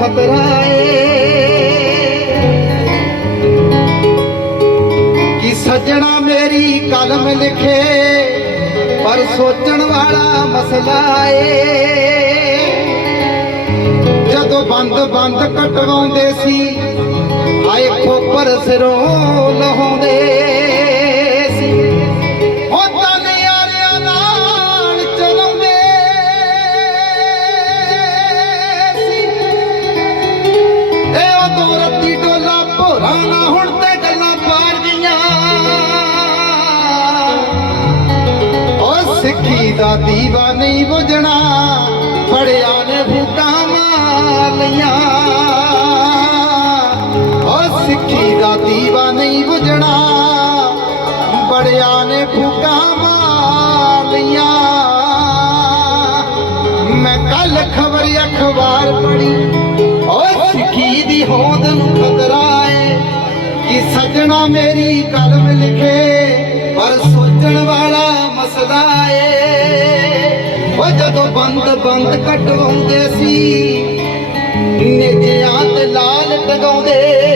ਖਤਰਾ ਕਿ ਸੱਜਣਾ ਮੇਰੀ ਕਲਮ ਲਿਖੇ, ਪਰ ਸੋਚਣ ਵਾਲਾ ਮਸਲਾ ਏ। ਜਦੋਂ ਬੰਦ ਬੰਦ ਕਟਵਾਉਂਦੇ ਸੀ ਆਏ ਖੋਪਰ ਸਿਰੋਂ ਲਹਾਉਂਦੇ ਦਾ ਦੀਵਾ ਨਹੀਂ ਬੁਝਣਾ ਬੜਿਆ ਨੇ ਫੂਕਾਂ ਮਾਲੀਆਂ। ਉਹ ਸਿੱਖੀ ਦਾ ਦੀਵਾ ਨਹੀਂ ਬੁਝਣਾ ਬੜਿਆ ਨੇ ਫੂਕਾਂ ਮਾਲੀਆਂ। ਮੈਂ ਕੱਲ ਖਬਰ ਅਖਬਾਰ ਪੜੀ ਓਏ ਸਿੱਖੀ ਦੀ ਹੋਂਦ ਨੂੰ ਖਤਰਾ ਏ ਕਿ ਸੱਜਣਾ ਮੇਰੀ ਕਲਮ ਲਿਖੇ, ਪਰ ਸੋਚਣ ਵਾਲਾ ਮਸਲਾ ਏ। ਜਦੋਂ ਬੰਦ ਬੰਦ ਕਟਵਾਉਂਦੇ ਸੀ ਨੇਜਿਆਂ ਤੇ ਲਾਲ ਟਗਾਉਂਦੇ।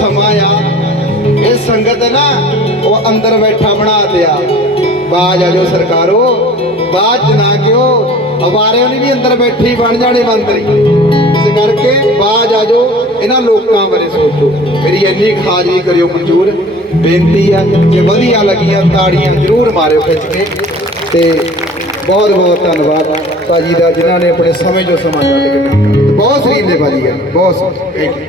ਸਮਾਂ ਆ। ਇਹ ਸੰਗਤ ਨਾ ਉਹ ਅੰਦਰ ਬੈਠਾ ਬਣਾ ਦਿਆ। ਬਾਜ ਆ ਜੋ ਸਰਕਾਰੋ, ਬਾਜ ਨਾ ਕਿਉ ਹਵਾਰਿਆਂ ਨੇ ਵੀ ਅੰਦਰ ਬੈਠੀ ਬਣ ਜਾਣੇ ਮੰਤਰੀ। ਇਸ ਕਰਕੇ ਬਾਜ ਆ ਜੋ, ਇਹਨਾਂ ਲੋਕਾਂ ਬਾਰੇ ਸੋਚੋ। ਮੇਰੀ ਇੰਨੀ ਖਾਜਰੀ ਕਰਿਓ ਮਨਜ਼ੂਰ। ਬੇਨਤੀ ਆ ਜੇ ਵਧੀਆ ਲੱਗੀਆਂ ਤਾੜੀਆਂ ਜ਼ਰੂਰ ਮਾਰਿਓ ਖਿੱਚ ਕੇ। ਤੇ ਬਹੁਤ ਬਹੁਤ ਧੰਨਵਾਦ ਭਾਜੀ ਦਾ, ਜਿਨ੍ਹਾਂ ਨੇ ਆਪਣੇ ਸਮੇਂ ਜੋ ਸਮਾਂ ਕੱਢ ਕੇ ਕੰਮ ਕੀਤਾ। ਬਹੁਤ ਸਰੀਲੇ ਭਾਜੀ ਆ। ਬਹੁਤ ਥੈਂਕ ਯੂ